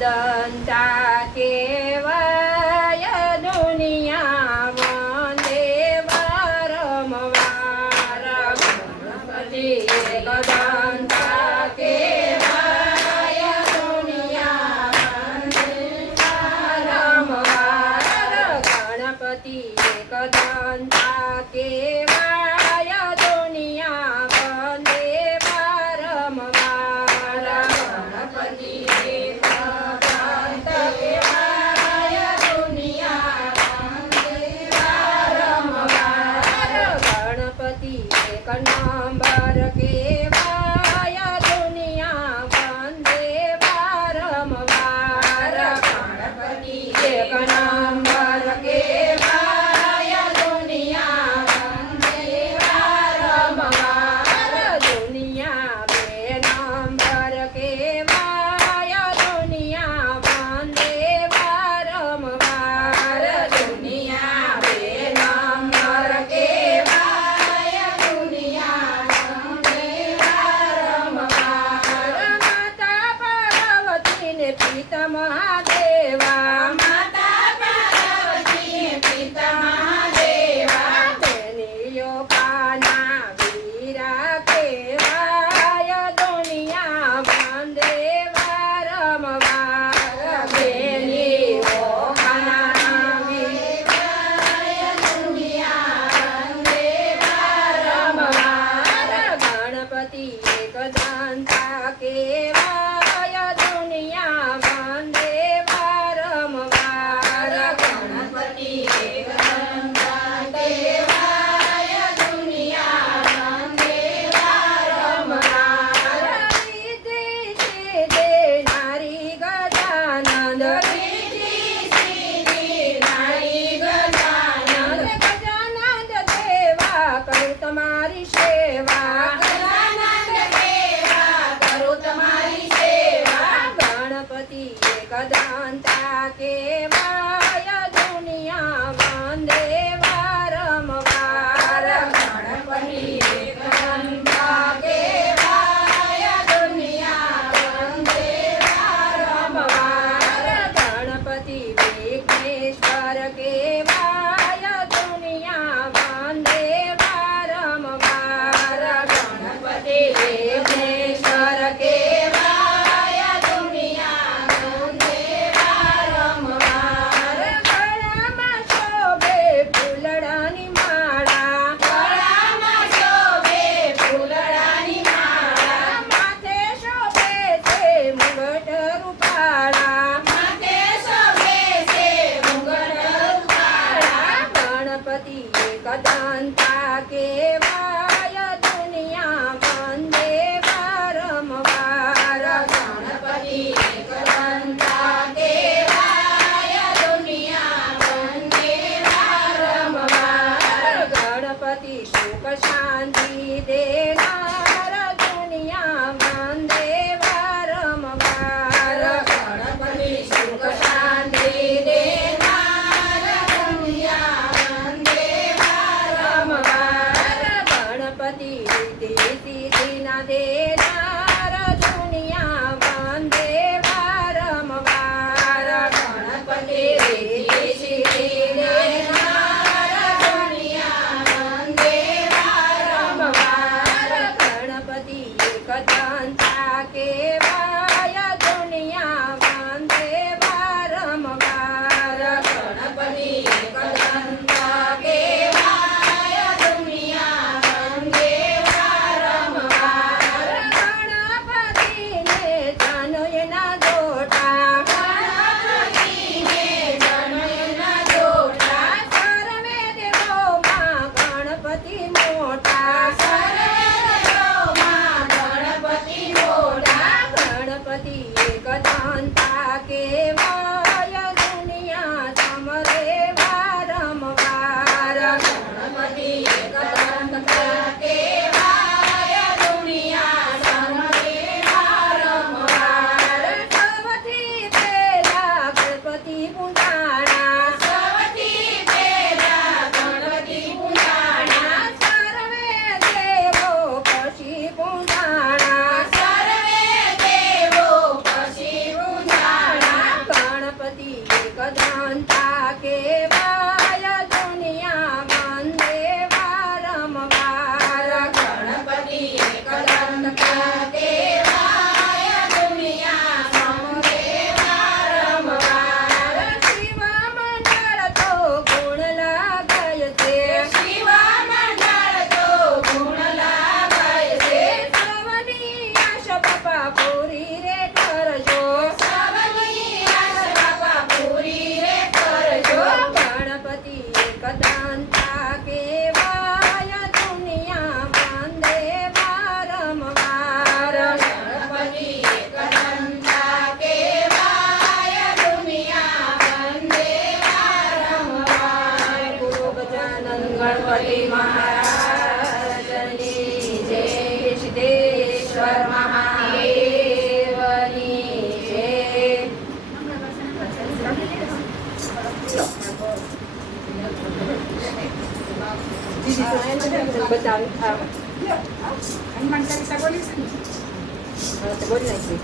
danta ಕಣ್ಣ English પાકે एक जानता के वा गणपती महाराजनी जय सिद्धेश्वर महादेवनी जय. हनुमान चालीसा बोली बोल नाही